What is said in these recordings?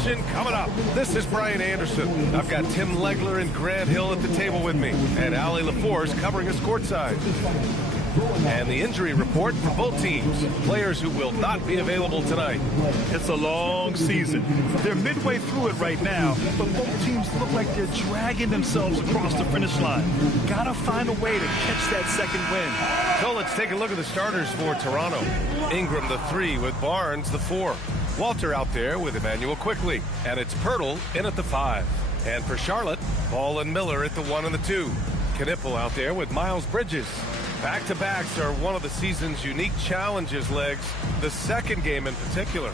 action coming up. This is Brian Anderson. I've got Tim Legler and Grant Hill at the table with me, and Allie LaForce covering us courtside. And the injury report for both teams. Players who will not be available tonight. It's a long season. They're midway through it right now, but both teams look like they're dragging themselves across the finish line. Gotta find a way to catch that second win. So let's take a look at the starters for Toronto. Ingram the 3 with Barnes the 4. Walter out there with Emmanuel Quickly. And it's Pirtle in at the 5. And for Charlotte, Ball and Miller at the 1 and the 2. Knipple out there with Miles Bridges. Back-to-backs are one of the season's unique challenges, Legs. The second game in particular.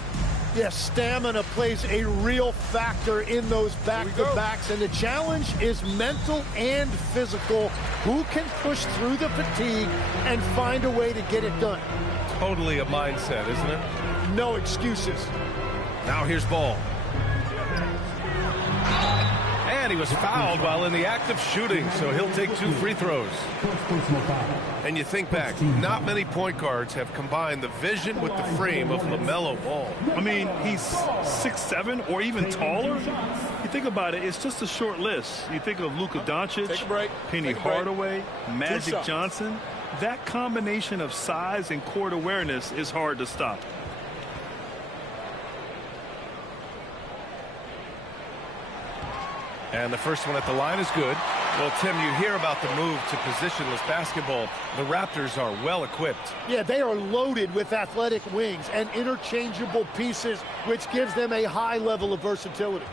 Yes, stamina plays a real factor in those back-to-backs, and the challenge is mental and physical. Who can push through the fatigue and find a way to get it done? Totally a mindset, isn't it? No excuses. Now here's Ball. And he was fouled while in the act of shooting, so he'll take 2 free throws. And you think back, not many point guards have combined the vision with the frame of LaMelo Ball. I mean, he's 6'7" or even taller. You think about it, it's just a short list. You think of Luka Doncic, Penny Hardaway, Magic Johnson. That combination of size and court awareness is hard to stop. And the first one at the line is good. Well, Tim, you hear about the move to positionless basketball. The Raptors are well equipped. Yeah, they are loaded with athletic wings and interchangeable pieces, which gives them a high level of versatility.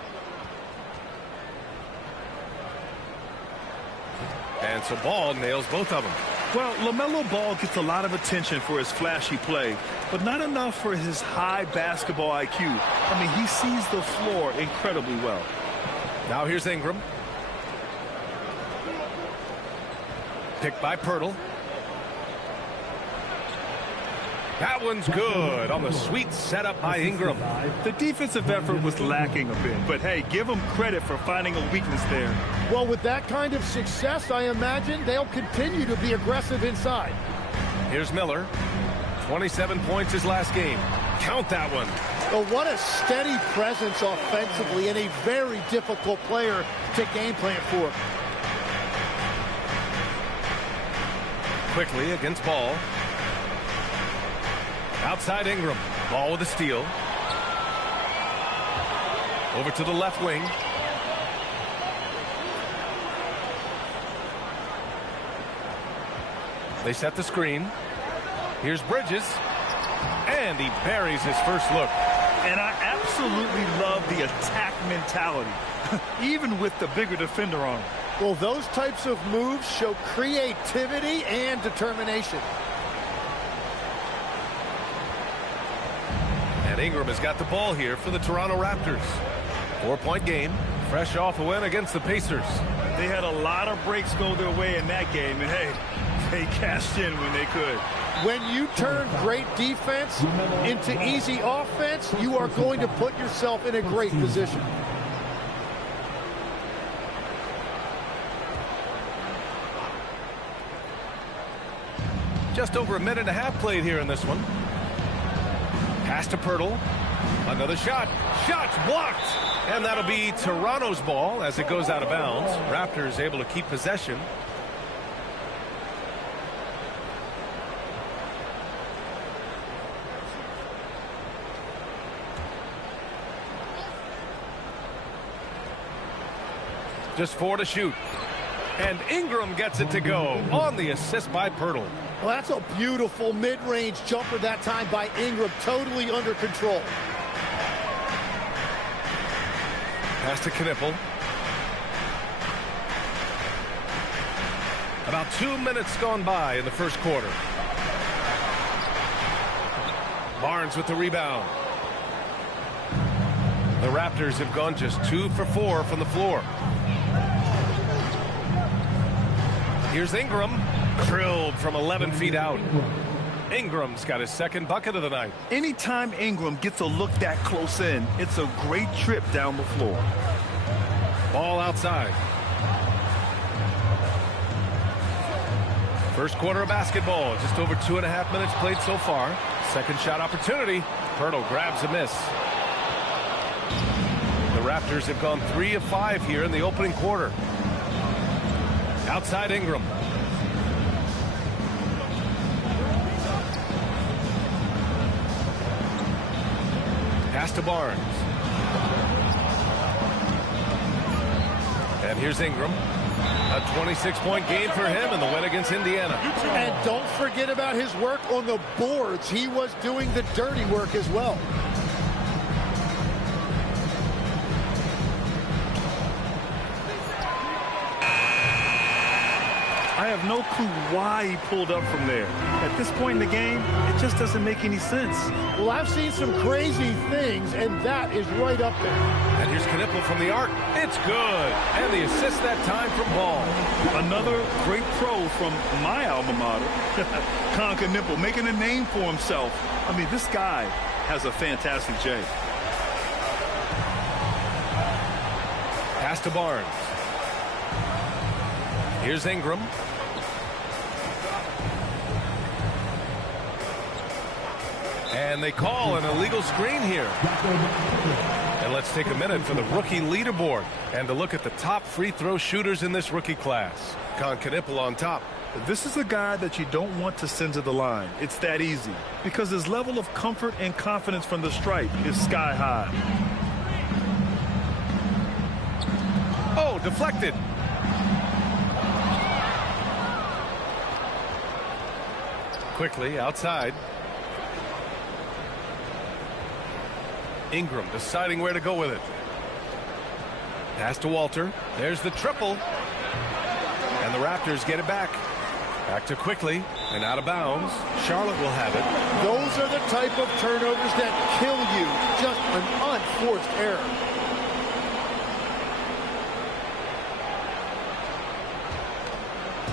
And so Ball nails both of them. Well, LaMelo Ball gets a lot of attention for his flashy play, but not enough for his high basketball IQ. I mean, he sees the floor incredibly well. Now here's Ingram. Picked by Pirtle. That one's good on the sweet setup by Ingram. The defensive effort was lacking a bit, but hey, give them credit for finding a weakness there. Well, with that kind of success, I imagine they'll continue to be aggressive inside. Here's Miller. 27 points his last game. Count that one. Well, what a steady presence offensively and a very difficult player to game plan for. Quickly against Ball. Outside Ingram. Ball with a steal. Over to the left wing. They set the screen. Here's Bridges. And he buries his first look. And I absolutely love the attack mentality, even with the bigger defender on him. Well, those types of moves show creativity and determination. And Ingram has got the ball here for the Toronto Raptors. 4-point game, fresh off a win against the Pacers. They had a lot of breaks go their way in that game, and hey, they cashed in when they could. When you turn great defense into easy offense, you are going to put yourself in a great position. Just over a minute and a half played here in this one. Pass to Pirtle. Another shot. Shot's blocked. And that'll be Toronto's ball as it goes out of bounds. Raptors able to keep possession. Just 4 to shoot. And Ingram gets it to go on the assist by Pirtle. Well, that's a beautiful mid-range jumper that time by Ingram, totally under control. Pass to Knipple. About 2 minutes gone by in the first quarter. Barnes with the rebound. The Raptors have gone just 2 for 4 from the floor. Here's Ingram, drilled from 11 feet out. Ingram's got his second bucket of the night. Anytime Ingram gets a look that close in, it's a great trip down the floor. Ball outside. First quarter of basketball, just over 2.5 minutes played so far. Second shot opportunity. Pirtle grabs a miss. Raptors have gone 3 of 5 here in the opening quarter. Outside Ingram. Pass to Barnes. And here's Ingram. A 26-point game for him in the win against Indiana. And don't forget about his work on the boards. He was doing the dirty work as well. I have no clue why he pulled up from there. At this point in the game, it just doesn't make any sense. Well, I've seen some crazy things, and that is right up there. And here's Knipple from the arc. It's good. And the assist that time from Ball. Another great pro from my alma mater, Knipple, making a name for himself. I mean, this guy has a fantastic J. Pass to Barnes. Here's Ingram. And they call an illegal screen here. And let's take a minute for the rookie leaderboard and to look at the top free throw shooters in this rookie class. Knipple on top. This is a guy that you don't want to send to the line. It's that easy because his level of comfort and confidence from the stripe is sky high. Oh, deflected. Quickly outside. Ingram deciding where to go with it. Pass to Walter. There's the triple. And the Raptors get it back. Back to Quickly and out of bounds. Charlotte will have it. Those are the type of turnovers that kill you. Just an unforced error.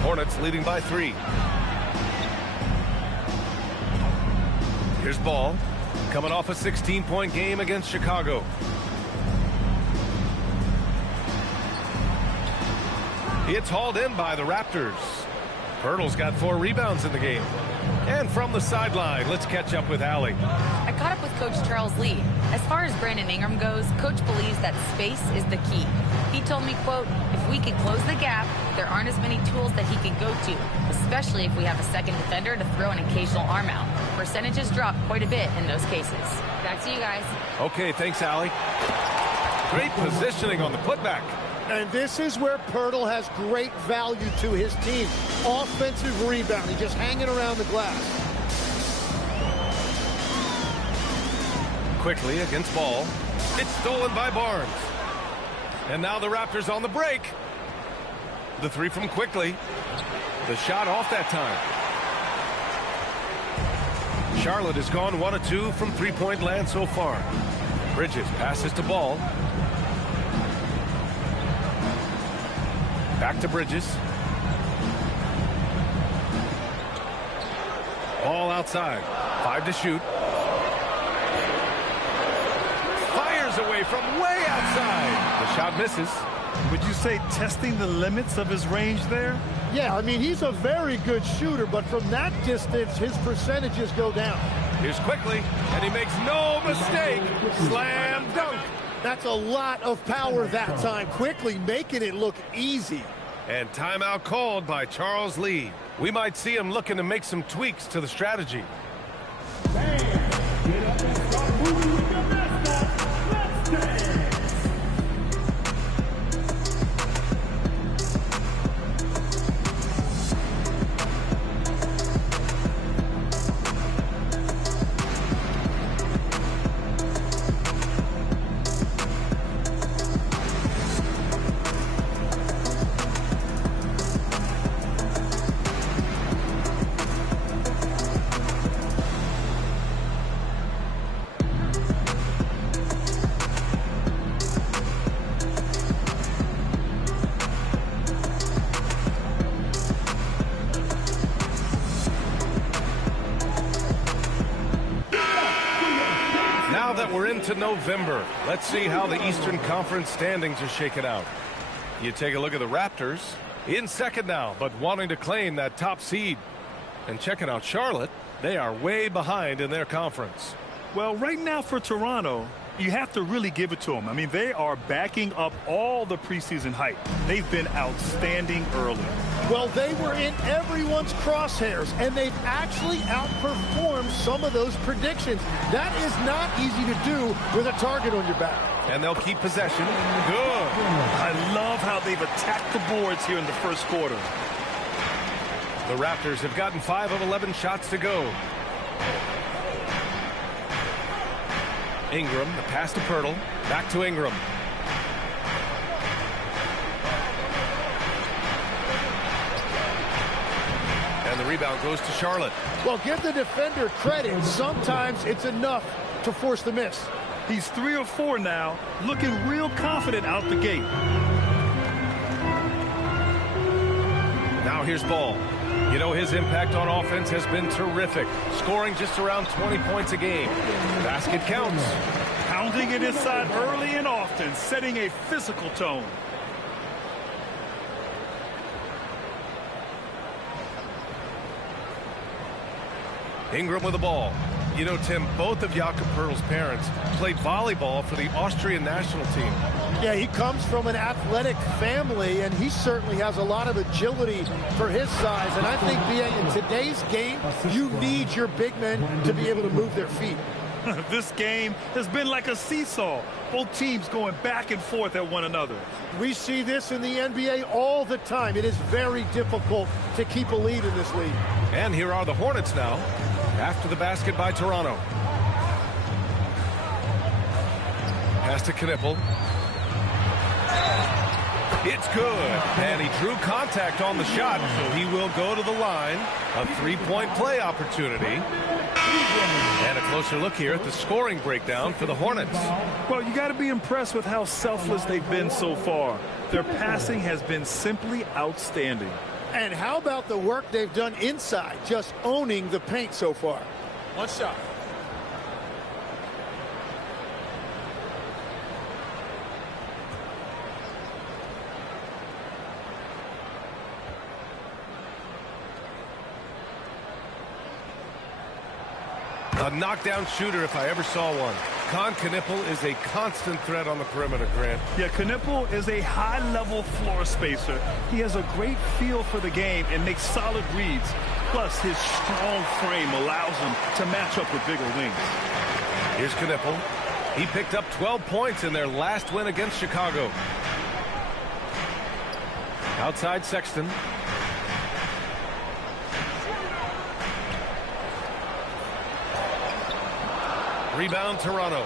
Hornets leading by 3. Here's Ball. Coming off a 16-point game against Chicago. It's hauled in by the Raptors. Pirtle's got 4 rebounds in the game. And from the sideline, let's catch up with Allie. I caught up with Coach Charles Lee. As far as Brandon Ingram goes, Coach believes that space is the key. He told me, quote, if we can close the gap, there aren't as many tools that he can go to, especially if we have a second defender to throw an occasional arm out. Percentages drop quite a bit in those cases. Back to you guys. Okay, thanks, Allie. Great positioning on the putback. And this is where Pirtle has great value to his team. Offensive rebounding, just hanging around the glass. Quickly against Ball. It's stolen by Barnes. And now the Raptors on the break. The 3 from Quickly. The shot off that time. Charlotte has gone 1 of 2 from three-point land so far. Bridges passes to Ball. Back to Bridges. Ball outside. 5 to shoot. Fires away from way outside. The shot misses. Would you say testing the limits of his range there? Yeah, I mean, he's a very good shooter, but from that distance, his percentages go down. Here's Quickly, and he makes no mistake. Slam dunk. That's a lot of power that time. Quickly making it look easy. And timeout called by Charles Lee. We might see him looking to make some tweaks to the strategy. Now that we're into November, let's see how the Eastern Conference standings are shaken out. You take a look at the Raptors, in second now, but wanting to claim that top seed. And checking out Charlotte, they are way behind in their conference. Well, right now for Toronto, You have to really give it to them. I mean, they are backing up all the preseason hype. They've been outstanding early. Well, they were in everyone's crosshairs, and they've actually outperformed some of those predictions. That is not easy to do with a target on your back. And they'll keep possession. Good. I love how they've attacked the boards here in the first quarter. The Raptors have gotten 5 of 11 shots to go. Ingram, the pass to Pirtle. Back to Ingram. And the rebound goes to Charlotte. Well, give the defender credit. Sometimes it's enough to force the miss. He's 3 or 4 now, looking real confident out the gate. Now here's Ball. You know, his impact on offense has been terrific, scoring just around 20 points a game. Basket counts. Pounding it inside early and often, setting a physical tone. Ingram with the ball. You know, Tim, both of Jakob Poeltl's parents played volleyball for the Austrian national team. Yeah, he comes from an athletic family, and he certainly has a lot of agility for his size. And I think, in today's game, you need your big men to be able to move their feet. This game has been like a seesaw. Both teams going back and forth at one another. We see this in the NBA all the time. It is very difficult to keep a lead in this league. And here are the Hornets now, after the basket by Toronto. Pass to Knippel. It's good. And he drew contact on the shot, so he will go to the line. A three-point play opportunity. And a closer look here at the scoring breakdown for the Hornets. Well, you got to be impressed with how selfless they've been so far. Their passing has been simply outstanding. And how about the work they've done inside, just owning the paint so far? One shot. A knockdown shooter if I ever saw one. Knippel is a constant threat on the perimeter, Grant. Yeah, Knippel is a high-level floor spacer. He has a great feel for the game and makes solid reads. Plus, his strong frame allows him to match up with bigger wings. Here's Knippel. He picked up 12 points in their last win against Chicago. Outside Sexton. Rebound Toronto.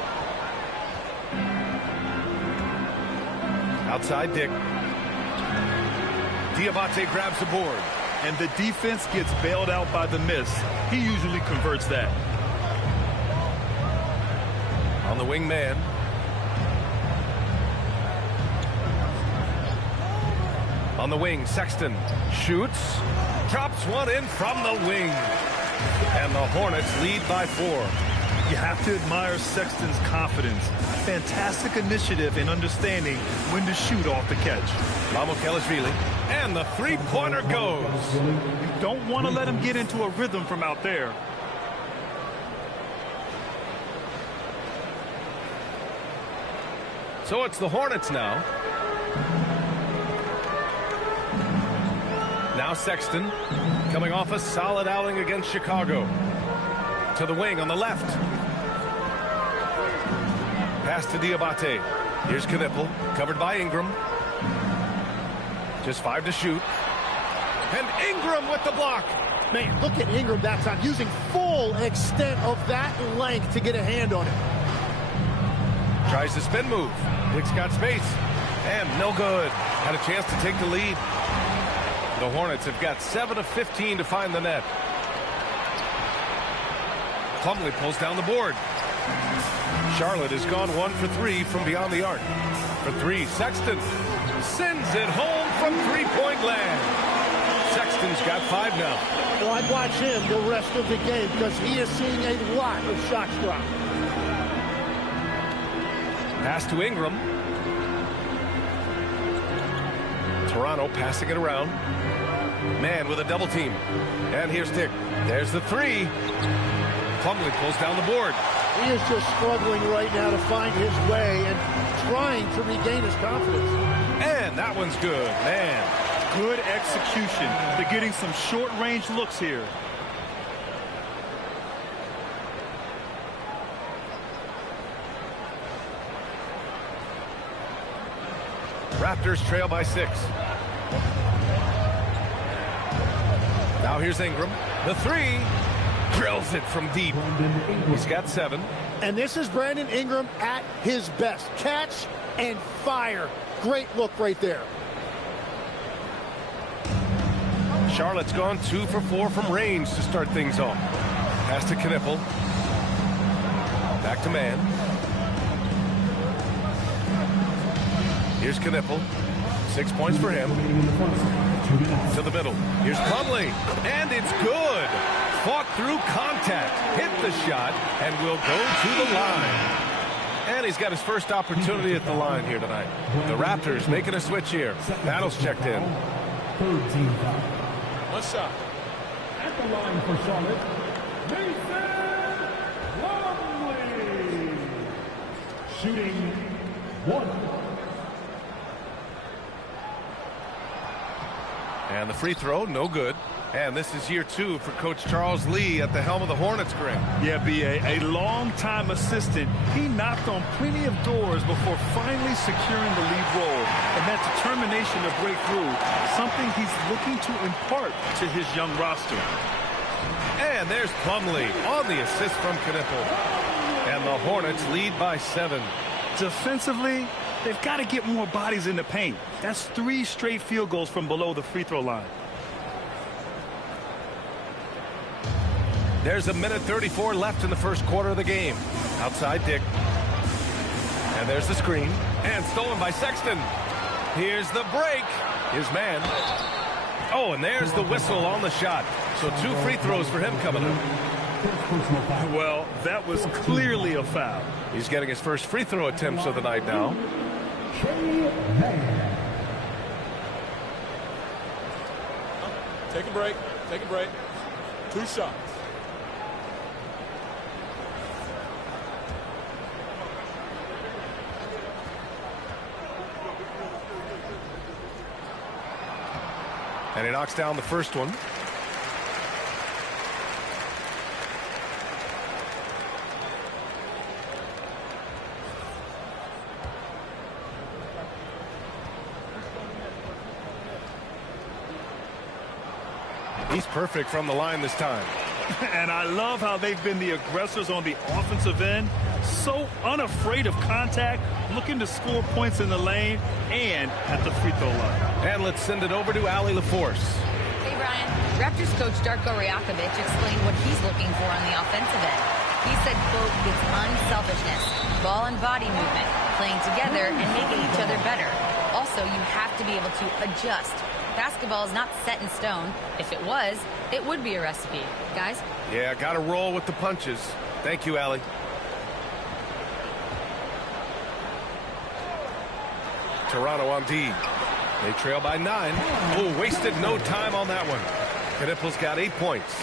Outside Dick. Diabate grabs the board. And the defense gets bailed out by the miss. He usually converts that. On the wing man. On the wing, Sexton shoots. Drops one in from the wing. And the Hornets lead by 4. You have to admire Sexton's confidence. Fantastic initiative in understanding when to shoot off the catch. Mamukelashvili. And the three-pointer goes. You don't want to let him get into a rhythm from out there. So it's the Hornets now. Now Sexton coming off a solid outing against Chicago. To the wing on the left. Pass to Diabate. Here's Knippel, covered by Ingram. Just 5 to shoot. And Ingram with the block. Man, look at Ingram that time, using full extent of that length to get a hand on it. Tries the spin move. Dick's got space. And no good. Had a chance to take the lead. The Hornets have got 7 of 15 to find the net. Plumlee pulls down the board. Charlotte has gone 1 for 3 from beyond the arc. For 3, Sexton sends it home from three-point land. Sexton's got 5 now. Well, I'd watch him the rest of the game because he is seeing a lot of shots drop. Pass to Ingram. Toronto passing it around. Man with a double team. And here's Dick. There's the 3. Plumlee pulls down the board. He is just struggling right now to find his way and trying to regain his confidence. And that one's good, man. Good execution. They're getting some short-range looks here. Raptors trail by 6. Now here's Ingram. The 3. Drills it from deep. He's got 7. And this is Brandon Ingram at his best. Catch and fire. Great look right there. Charlotte's gone 2 for 4 from range to start things off. Pass to Knippel. Back to man. Here's Knippel. 6 points for him. To the middle. Here's Plumlee. And it's good. Fought through contact. Hit the shot. And will go to the line. And he's got his first opportunity at the line here tonight. The Raptors making a switch here. Battle's checked in. Third team foul. One shot. At the line for Charlotte, Plumlee. Shooting 1. And the free throw, no good. And this is year 2 for Coach Charles Lee at the helm of the Hornets, Grant. Yeah, B.A., a long-time assistant. He knocked on plenty of doors before finally securing the lead role. And that determination to break through, something he's looking to impart to his young roster. And there's Plumlee on the assist from Knippel. And the Hornets lead by 7. Defensively, they've got to get more bodies in the paint. That's 3 straight field goals from below the free throw line. There's 1:34 left in the first quarter of the game. Outside Dick. And there's the screen. And stolen by Sexton. Here's the break. His man. Oh, and there's the whistle on the shot. So 2 free throws for him coming up. Well, that was clearly a foul. He's getting his first free throw attempts of the night now. Take a break. Take a break. 2 shots. And he knocks down the first one. He's perfect from the line this time. And I love how they've been the aggressors on the offensive end. So unafraid of contact, looking to score points in the lane and at the free throw line. And let's send it over to Allie LaForce. Hey, Brian. Raptors coach Darko Rajakovic explained what he's looking for on the offensive end. He said, quote, it's unselfishness, ball and body movement, playing together and making each other better. Also, you have to be able to adjust. Basketball is not set in stone. If it was, it would be a recipe. Guys? Yeah, got to roll with the punches. Thank you, Allie. Toronto on D. They trail by 9. Oh, wasted no time on that one. Knippel's got 8 points.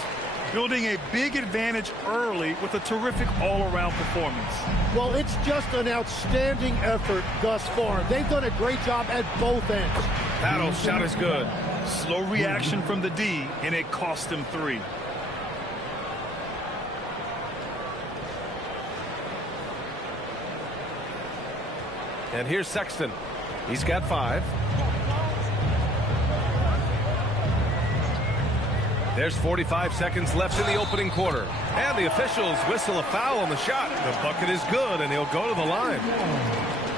Building a big advantage early with a terrific all-around performance. Well, it's just an outstanding effort thus far. They've done a great job at both ends. Battle shot is good. Slow reaction from the D, and it cost him 3. And here's Sexton. He's got 5. There's 45 seconds left in the opening quarter. And the officials whistle a foul on the shot. The bucket is good, and he'll go to the line.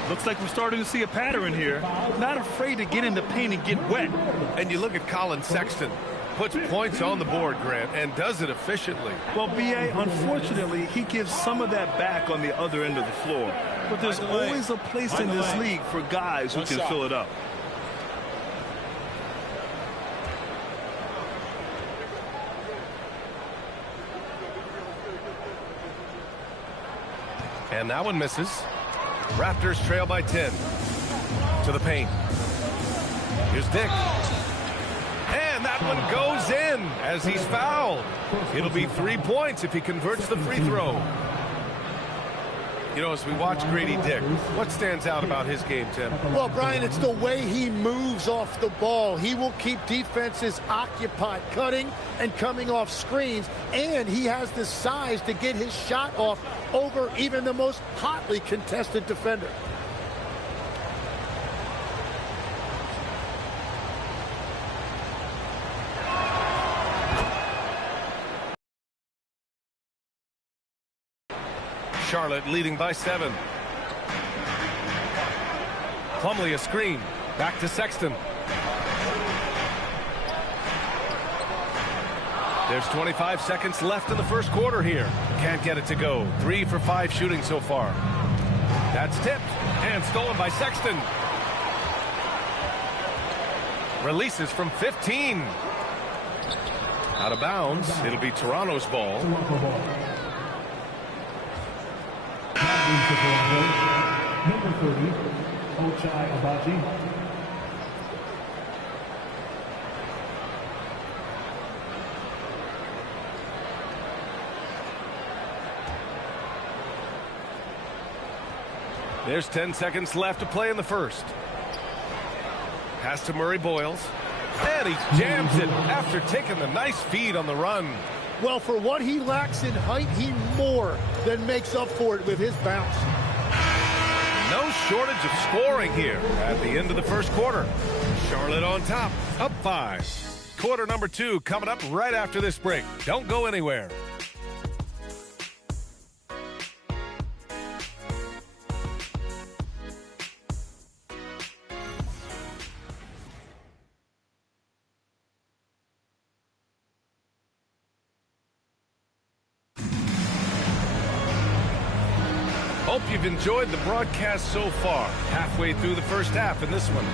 Looks like we're starting to see a pattern here. Not afraid to get in the paint and get wet. And you look at Colin Sexton. Puts points on the board, Grant, and does it efficiently. Well, B.A., unfortunately, he gives some of that back on the other end of the floor. But there's always a place in this league for guys who can fill it up. And that one misses. Raptors trail by 10. To the paint. Here's Dick. And that one goes in as he's fouled. It'll be 3 points if he converts the free throw. You know, as we watch Grady Dick, what stands out about his game, Tim? Well, Brian, it's the way he moves off the ball. He will keep defenses occupied, cutting and coming off screens, and he has the size to get his shot off over even the most hotly contested defender. Charlotte leading by 7. Plumlee a screen. Back to Sexton. There's 25 seconds left in the first quarter here. Can't get it to go. 3 for 5 shooting so far. That's tipped and stolen by Sexton. Releases from 15. Out of bounds. It'll be Toronto's ball. Number 30, Ochai Agbaji. There's 10 seconds left to play in the first. Pass to Murray Boyles. And he jams it after taking the nice feed on the run. Well, for what he lacks in height, he more than makes up for it with his bounce. No shortage of scoring here at the end of the first quarter. Charlotte on top, up 5. Quarter number 2 coming up right after this break. Don't go anywhere. Hope you've enjoyed the broadcast so far. Halfway through the first half in this one.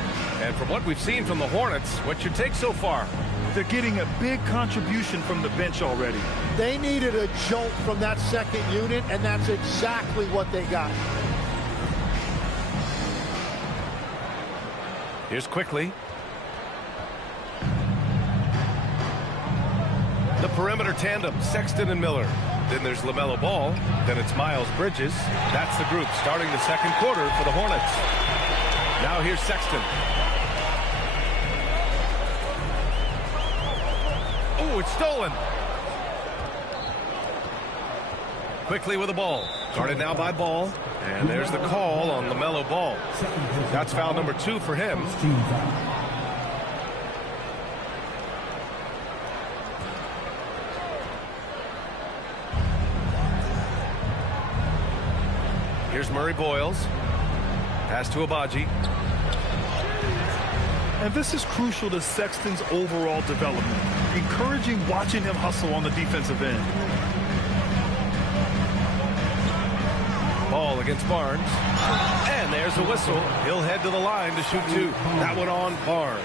And from what we've seen from the Hornets, what's your take so far? They're getting a big contribution from the bench already. They needed a jolt from that second unit, and that's exactly what they got. Here's Quickly. The perimeter tandem, Sexton and Miller. Then there's LaMelo Ball. Then it's Miles Bridges. That's the group starting the second quarter for the Hornets. Now here's Sexton. Oh, it's stolen. Quickly with the ball. Guarded now by Ball. And there's the call on LaMelo Ball. That's foul number 2 for him. Here's Murray Boyles. Pass to Agbaji. And this is crucial to Sexton's overall development. Encouraging watching him hustle on the defensive end. Ball against Barnes. And there's a whistle. He'll head to the line to shoot 2. That one on Barnes.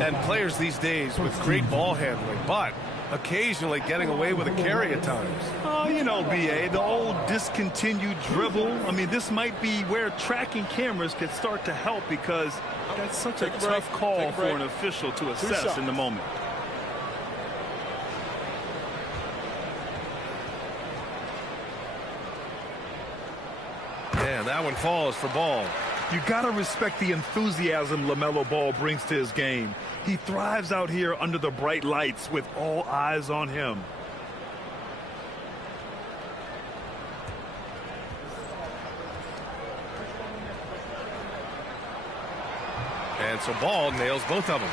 And players these days with great ball handling, but occasionally getting away with a carry at times. Oh, you know, B.A., the old discontinued dribble. I mean, this might be where tracking cameras could start to help, because that's such a tough call for an official to assess in the moment. And that one falls for Ball. You got to respect the enthusiasm LaMelo Ball brings to his game. He thrives out here under the bright lights with all eyes on him. And so Ball nails both of them.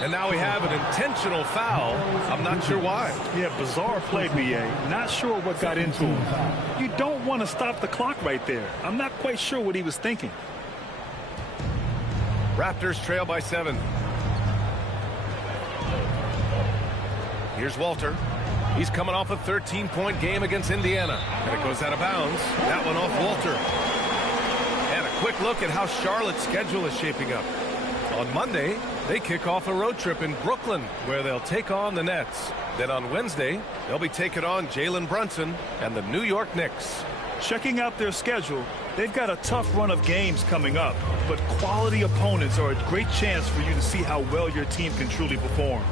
And now we have an intentional foul. I'm not sure why. Yeah, bizarre play, B.A. Not sure what got into him. You don't want to stop the clock right there. I'm not quite sure what he was thinking. Raptors trail by 7. Here's Walter. He's coming off a 13-point game against Indiana. And it goes out of bounds. That one off Walter. And a quick look at how Charlotte's schedule is shaping up. On Monday, they kick off a road trip in Brooklyn, where they'll take on the Nets. Then on Wednesday, they'll be taking on Jalen Brunson and the New York Knicks. Checking out their schedule, they've got a tough run of games coming up, but quality opponents are a great chance for you to see how well your team can truly perform.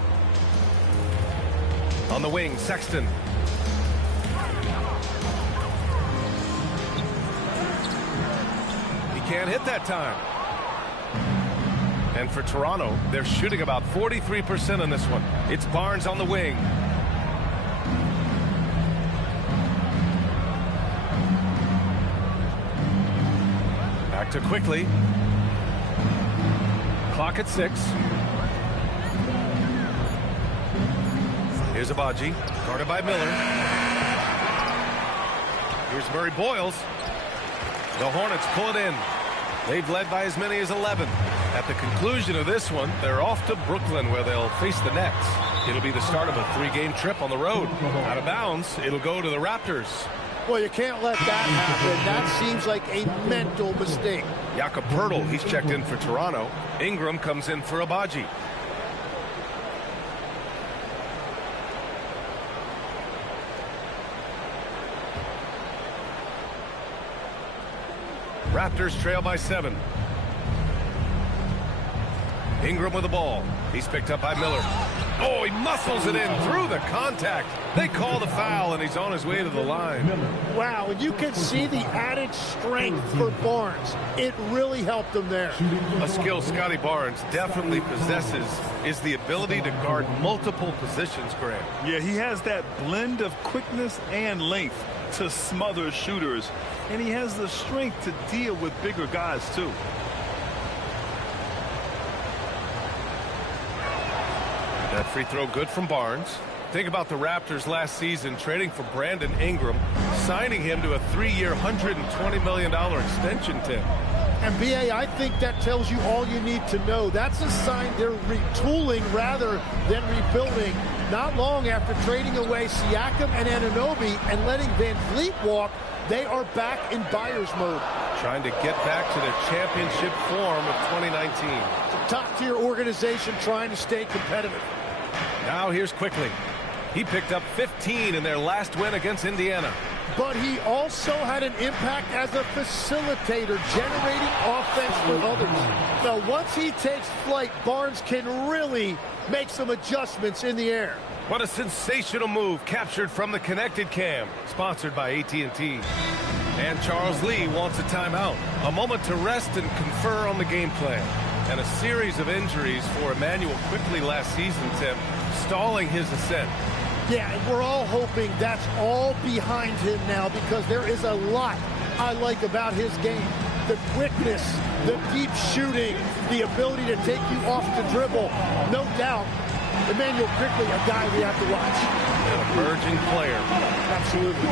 On the wing, Sexton. He can't hit that time. And for Toronto, they're shooting about 43% on this one. It's Barnes on the wing. Back to quickly. Clock at 6. Here's Abaji, guarded by Miller. Here's Murray Boyles. The Hornets pull it in. They've led by as many as 11. At the conclusion of this one, they're off to Brooklyn, where they'll face the Nets. It'll be the start of a 3-game trip on the road. Out of bounds, it'll go to the Raptors. Well, you can't let that happen. That seems like a mental mistake. Jakob Poeltl, he's checked in for Toronto. Ingram comes in for Abaji. Raptors trail by 7. Ingram with the ball. He's picked up by Miller. Oh, he muscles it in through the contact. They call the foul, and he's on his way to the line. Wow, and you can see the added strength for Barnes. It really helped him there. A skill Scotty Barnes definitely possesses is the ability to guard multiple positions, Graham. Yeah, he has that blend of quickness and length to smother shooters, and he has the strength to deal with bigger guys, too. That free throw good from Barnes. Think about the Raptors last season trading for Brandon Ingram, signing him to a 3-year, $120 million extension, Tim. And B.A., I think that tells you all you need to know. That's a sign they're retooling rather than rebuilding. Not long after trading away Siakam and Anunoby and letting Van Vliet walk, they are back in buyer's mode. Trying to get back to their championship form of 2019. It's a top-tier organization trying to stay competitive. Now here's Quickly. He picked up 15 in their last win against Indiana. But he also had an impact as a facilitator, generating offense for others. Now, once he takes flight, Barnes can really make some adjustments in the air. What a sensational move captured from the Connected Cam, sponsored by AT&T. And Charles Lee wants a timeout, a moment to rest and confer on the game plan. And a series of injuries for Emmanuel Quickly last season, Tim, stalling his ascent. Yeah, and we're all hoping that's all behind him now, because there is a lot I like about his game. The quickness, the deep shooting, the ability to take you off the dribble. No doubt, Emmanuel Quickly, a guy we have to watch. An emerging player. Absolutely.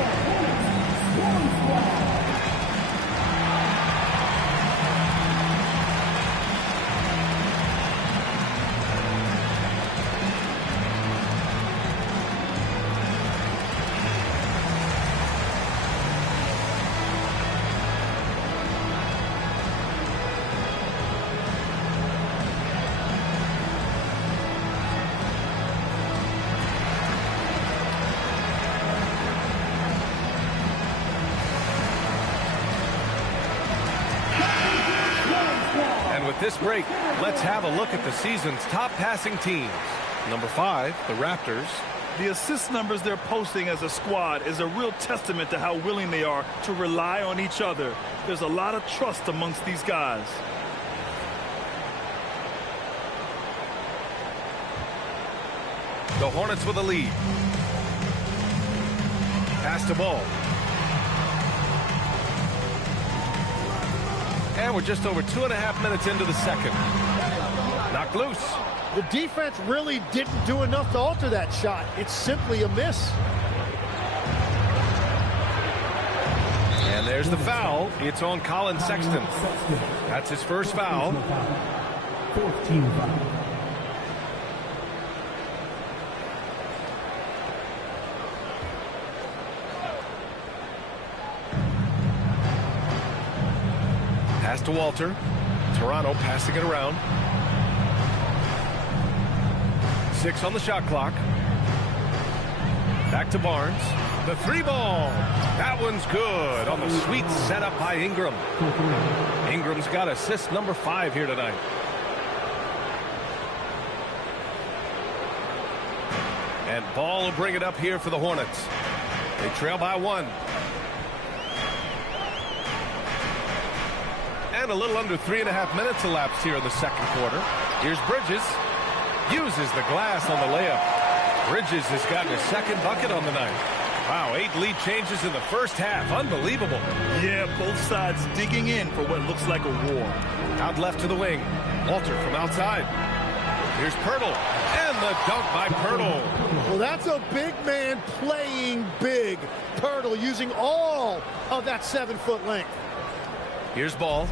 This break, let's have a look at the season's top passing teams. Number 5, the Raptors. The assist numbers they're posting as a squad is a real testament to how willing they are to rely on each other. There's a lot of trust amongst these guys. The Hornets with a lead. Pass the ball. And we're just over 2.5 minutes into the second. Knocked loose. The defense really didn't do enough to alter that shot. It's simply a miss. And there's the foul. It's on Colin Sexton. That's his first foul. 14 foul. Pass to Walter. Toronto passing it around. 6 on the shot clock. Back to Barnes. The three ball. That one's good on the sweet setup by Ingram. Ingram's got assist number 5 here tonight. And Ball will bring it up here for the Hornets. They trail by 1. And a little under 3.5 minutes elapsed here in the second quarter. Here's Bridges. Uses the glass on the layup. Bridges has gotten his second bucket on the night. Wow, 8 lead changes in the first half. Unbelievable. Yeah, both sides digging in for what looks like a war. Out left to the wing. Walter from outside. Here's Pirtle. And the dunk by Pirtle. Well, that's a big man playing big. Pirtle using all of that 7-foot length. Here's Ball.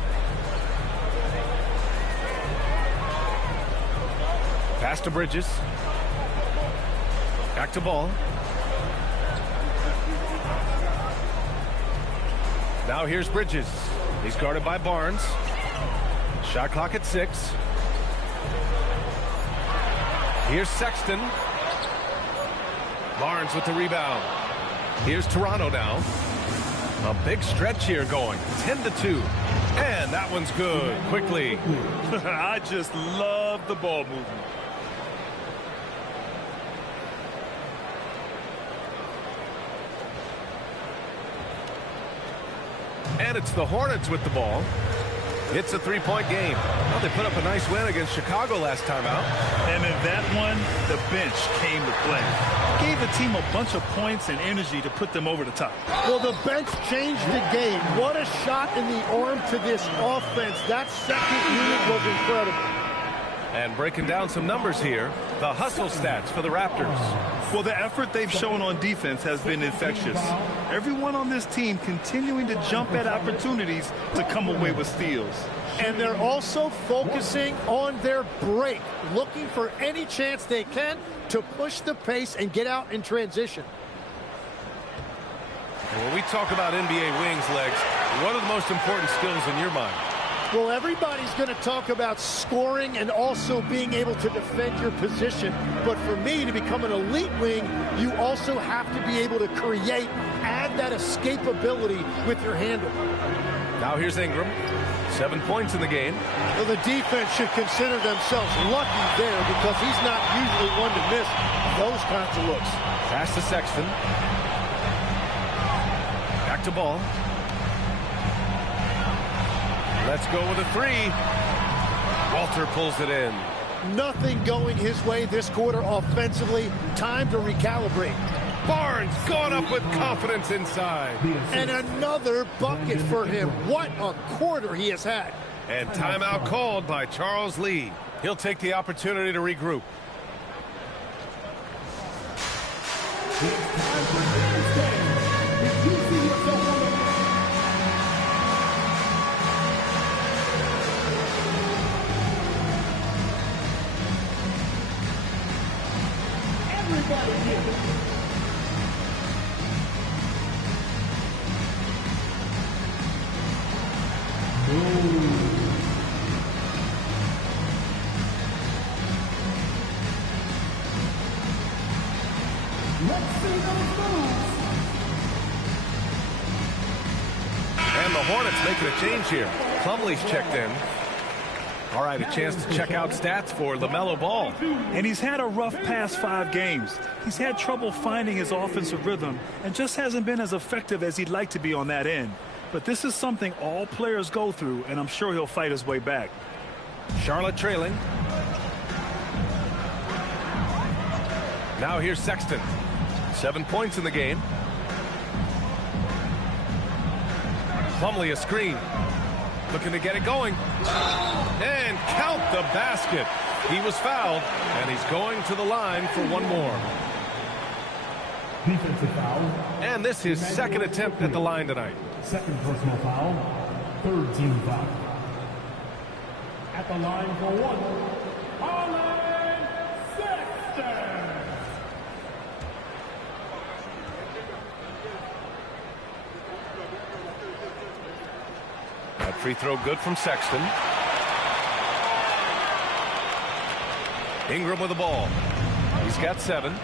Pass to Bridges. Back to Ball. Now here's Bridges. He's guarded by Barnes. Shot clock at 6. Here's Sexton. Barnes with the rebound. Here's Toronto now. A big stretch here going. 10-2. And that one's good. Quickly. I just love the ball movement. And it's the Hornets with the ball. It's a 3-point game. Well, they put up a nice win against Chicago last time out. And in that one, the bench came to play. Gave the team a bunch of points and energy to put them over the top. Well, the bench changed the game. What a shot in the arm to this offense. That second unit was incredible. And breaking down some numbers here, the hustle stats for the Raptors. Well, the effort they've shown on defense has been infectious. Everyone on this team continuing to jump at opportunities to come away with steals. And they're also focusing on their break, looking for any chance they can to push the pace and get out in transition. And when we talk about NBA wings, Legs, what are the most important skills in your mind? Well, everybody's going to talk about scoring and also being able to defend your position. But for me, to become an elite wing, you also have to be able to create, add that escapability with your handle. Now here's Ingram. 7 points in the game. Well, the defense should consider themselves lucky there because he's not usually one to miss those kinds of looks. Pass to Sexton. Back to Ball. Let's go with a 3. Walter pulls it in. Nothing going his way this quarter offensively. Time to recalibrate. Barnes going up with confidence inside. And another bucket for him. What a quarter he has had. And timeout called by Charles Lee. He'll take the opportunity to regroup. And the Hornets making a change here. Plumlee's checked in. All right, a chance to check out stats for LaMelo Ball. And he's had a rough past 5 games. He's had trouble finding his offensive rhythm and just hasn't been as effective as he'd like to be on that end. But this is something all players go through, and I'm sure he'll fight his way back. Charlotte trailing. Now here's Sexton. 7 points in the game. Plumlee a screen. Looking to get it going. And count the basket. He was fouled, and he's going to the line for one more. Defensive foul. And this is his second attempt at the line tonight. Second personal foul. Third team foul. At the line for one. Sexton. That free throw good from Sexton. Ingram with the ball. He's got 7.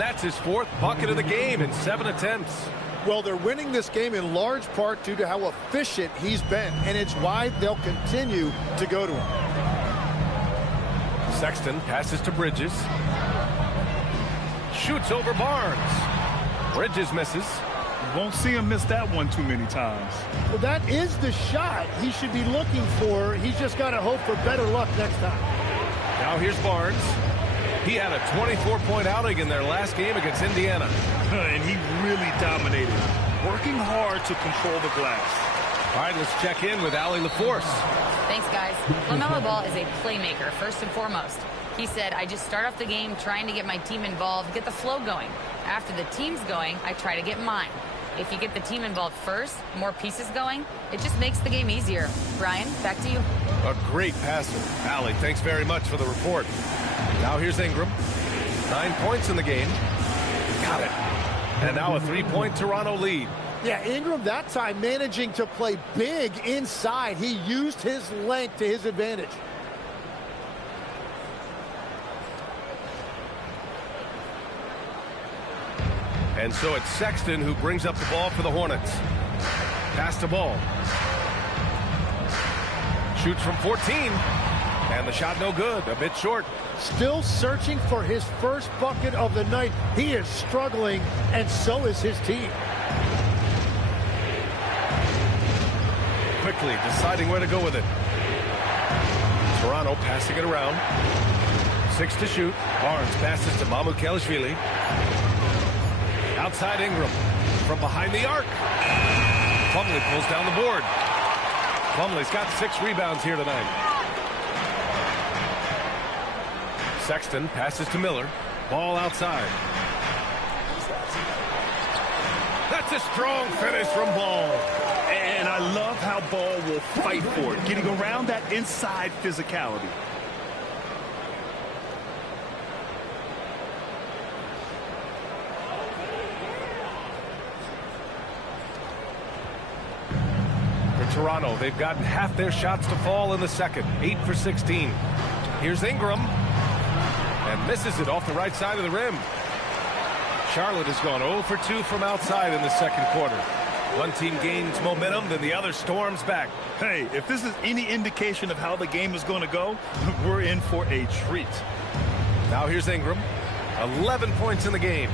And that's his 4th bucket of the game in 7 attempts. Well, they're winning this game in large part due to how efficient he's been, and it's why they'll continue to go to him. Sexton passes to Bridges. Shoots over Barnes. Bridges misses. Won't see him miss that one too many times. Well, that is the shot he should be looking for. He's just got to hope for better luck next time. Now here's Barnes. He had a 24-point outing in their last game against Indiana. And he really dominated, working hard to control the glass. All right, let's check in with Allie LaForce. Thanks, guys. LaMelo Ball is a playmaker, first and foremost. He said, I just start off the game trying to get my team involved, get the flow going. After the team's going, I try to get mine. If you get the team involved first, more pieces going, it just makes the game easier. Brian, back to you. A great passer. Allie, thanks very much for the report. Now here's Ingram. 9 points in the game. Got it. And now a 3-point Toronto lead. Yeah, Ingram that time managing to play big inside. He used his length to his advantage. And so it's Sexton who brings up the ball for the Hornets. Pass the ball. Shoots from 14. And the shot no good, a bit short. Still searching for his first bucket of the night. He is struggling, and so is his team. Quickly deciding where to go with it. Toronto passing it around. 6 to shoot. Barnes passes to Mamukelashvili. Outside Ingram. From behind the arc. Plumlee pulls down the board. Plumlee's got 6 rebounds here tonight. Sexton passes to Miller. Ball outside. That's a strong finish from Ball. And I love how Ball will fight for it, getting around that inside physicality. For Toronto, they've gotten half their shots to fall in the second. 8 for 16. Here's Ingram. And misses it off the right side of the rim. Charlotte has gone 0 for 2 from outside in the second quarter. One team gains momentum, then the other storms back. Hey, if this is any indication of how the game is going to go, we're in for a treat. Now here's Ingram. 11 points in the game.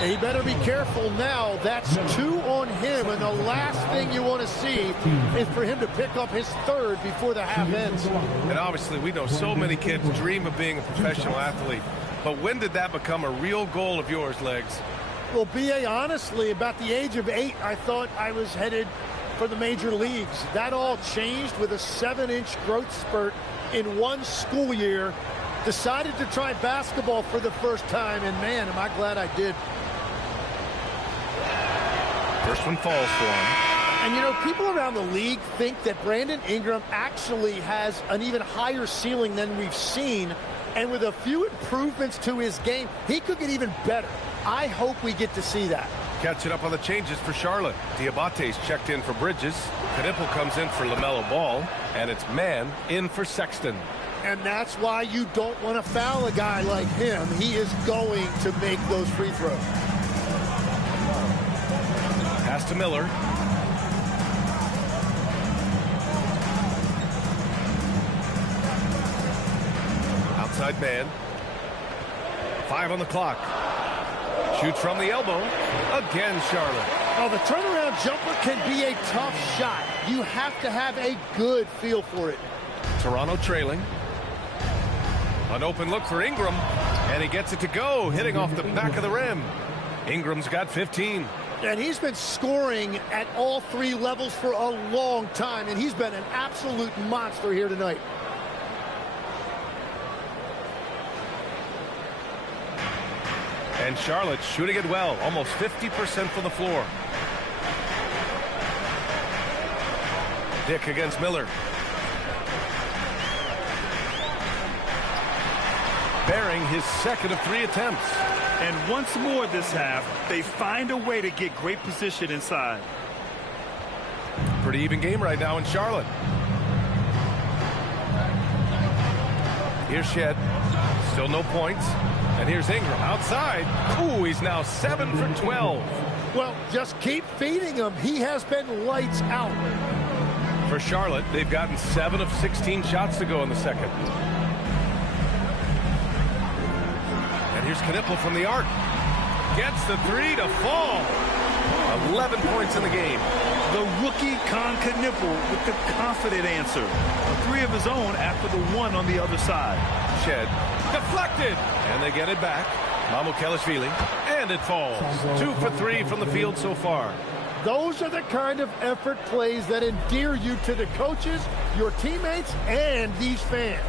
And he better be careful now. That's 2 on him, and the last thing you want to see is for him to pick up his 3rd before the half ends. And obviously, we know so many kids dream of being a professional athlete. But when did that become a real goal of yours, Legs? Well, B.A., honestly, about the age of 8, I thought I was headed for the major leagues. That all changed with a 7-inch growth spurt in one school year. Decided to try basketball for the first time, and man, am I glad I did. First one falls for him. And, you know, people around the league think that Brandon Ingram actually has an even higher ceiling than we've seen. And with a few improvements to his game, he could get even better. I hope we get to see that. Catching up on the changes for Charlotte. Diabate's checked in for Bridges. Knipple comes in for LaMelo Ball. And it's Mann in for Sexton. And that's why you don't want to foul a guy like him. He is going to make those free throws. Pass to Miller. Outside man. 5 on the clock. Shoots from the elbow. Again, Charlotte. Oh, the turnaround jumper can be a tough shot. You have to have a good feel for it. Toronto trailing. An open look for Ingram. And he gets it to go, hitting off the back of the rim. Ingram's got 15. And he's been scoring at all 3 levels for a long time, and he's been an absolute monster here tonight. And Charlotte shooting it well, almost 50% from the floor. Dick against Miller. Bearing his second of 3 attempts. And once more this half, they find a way to get great position inside. Pretty even game right now in Charlotte. Here's Shed. Still no points. And here's Ingram outside. Ooh, he's now 7 for 12. Well, just keep feeding him. He has been lights out. For Charlotte, they've gotten 7 of 16 shots to go in the second. And here's Knipple from the arc. Gets the 3 to fall. 11 points in the game. The rookie Knipple with the confident answer. A 3 of his own after the 1 on the other side. Shed. Deflected. And they get it back. Mamukelashvili. And it falls. 2 for 3 from the field so far. Those are the kind of effort plays that endear you to the coaches, your teammates, and these fans.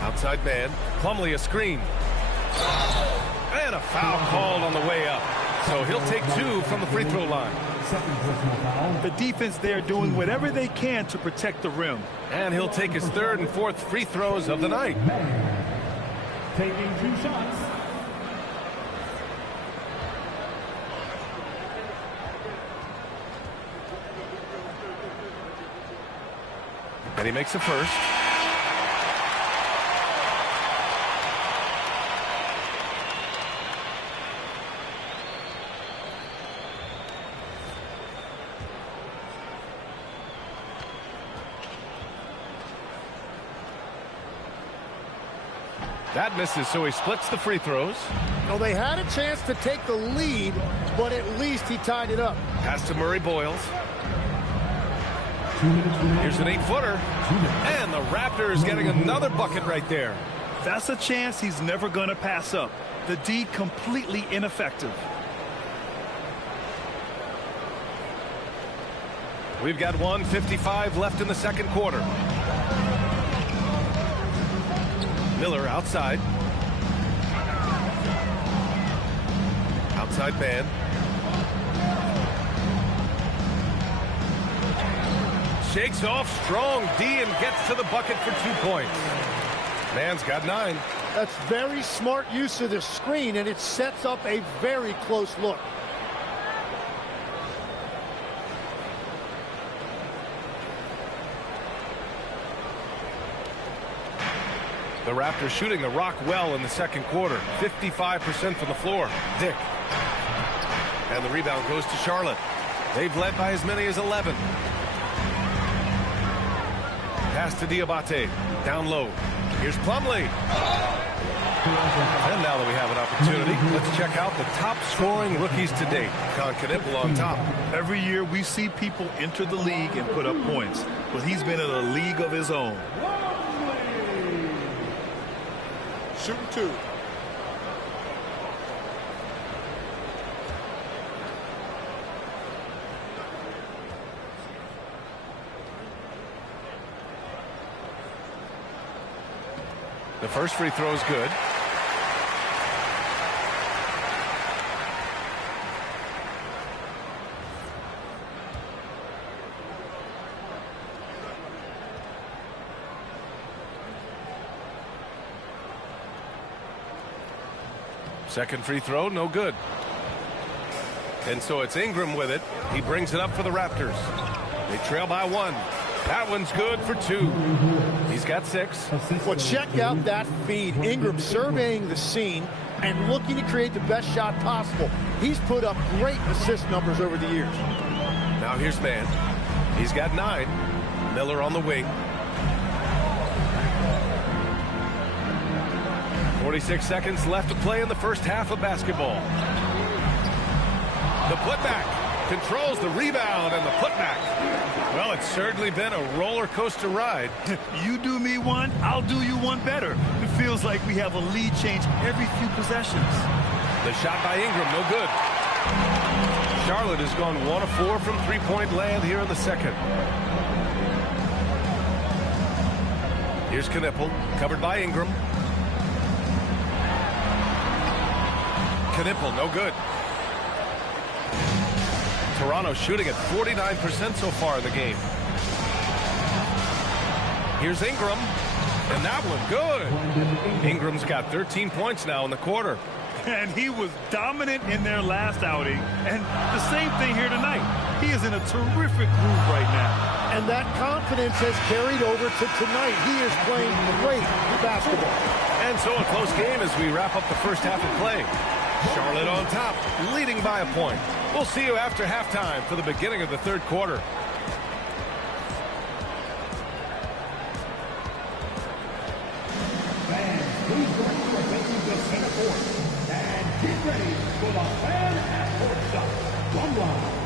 Outside man. Plumlee a screen. And a foul called on the way up. So he'll take 2 from the free throw line. The defense there doing whatever they can to protect the rim. And he'll take his 3rd and 4th free throws of the night. Taking 2 shots. And he makes the first. That misses, so he splits the free throws. Well, they had a chance to take the lead, but at least he tied it up. Pass to Murray Boyles. Here's an 8-footer. And the Raptors getting another bucket right there. That's a chance he's never going to pass up. The D completely ineffective. We've got 1:55 left in the second quarter. Miller outside. Outside man. Shakes off strong D and gets to the bucket for 2 points. Man's got 9. That's very smart use of the screen, and it sets up a very close look. The Raptors shooting the rock well in the second quarter. 55% from the floor. Dick. And the rebound goes to Charlotte. They've led by as many as 11. Pass to Diabate. Down low. Here's Plumlee. And now that we have an opportunity, let's check out the top scoring rookies to date. Knipple on top. Every year we see people enter the league and put up points, but he's been in a league of his own. Shooting 2. The first free throw is good. Second free throw, no good. And so it's Ingram with it. He brings it up for the Raptors. They trail by 1. That one's good for 2. He's got 6. Well, check out that feed. Ingram surveying the scene and looking to create the best shot possible. He's put up great assist numbers over the years. Now here's Man. He's got 9. Miller on the wing. 46 seconds left to play in the first half of basketball. The putback controls the rebound and the putback. Well, it's certainly been a roller coaster ride. You do me one, I'll do you one better. It feels like we have a lead change every few possessions. The shot by Ingram, no good. Charlotte has gone 1 of 4 from three-point land here in the second. Here's Knipple, covered by Ingram. Knipple, no good. Toronto shooting at 49% so far in the game. Here's Ingram, and that one good. Ingram's got 13 points now in the quarter. And he was dominant in their last outing, and the same thing here tonight. He is in a terrific groove right now. and that confidence has carried over to tonight. He is playing great basketball. And so a close game as we wrap up the first half of play. Charlotte on top, leading by a point. We'll see you after halftime for the beginning of the third quarter. Fans, please join me for making the center court. And get ready for the fan at court shot. One line.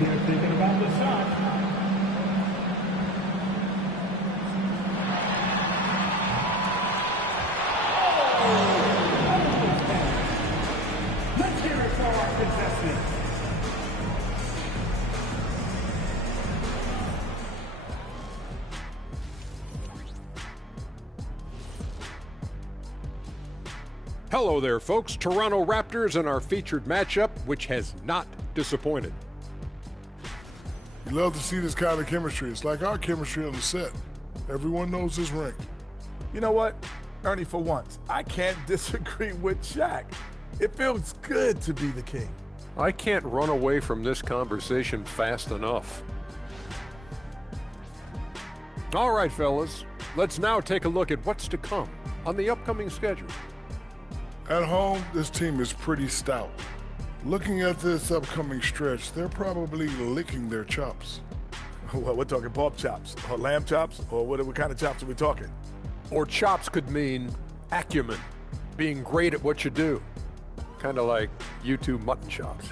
They're thinking about the shot. Let's hear it for our contestants. Hello there, folks. Toronto Raptors and our featured matchup, which has not disappointed. You love to see this kind of chemistry. It's like our chemistry on the set. Everyone knows this ring. You know what, Ernie, for once, I can't disagree with Shaq. It feels good to be the king. I can't run away from this conversation fast enough. All right, fellas, let's now take a look at what's to come on the upcoming schedule. At home, this team is pretty stout. Looking at this upcoming stretch, they're probably licking their chops. Well, we're talking pork chops, or lamb chops, or what kind of chops are we talking? Or chops could mean acumen, being great at what you do. Kind of like you two mutton chops.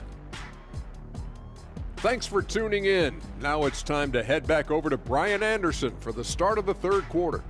Thanks for tuning in. Now it's time to head back over to Brian Anderson for the start of the third quarter.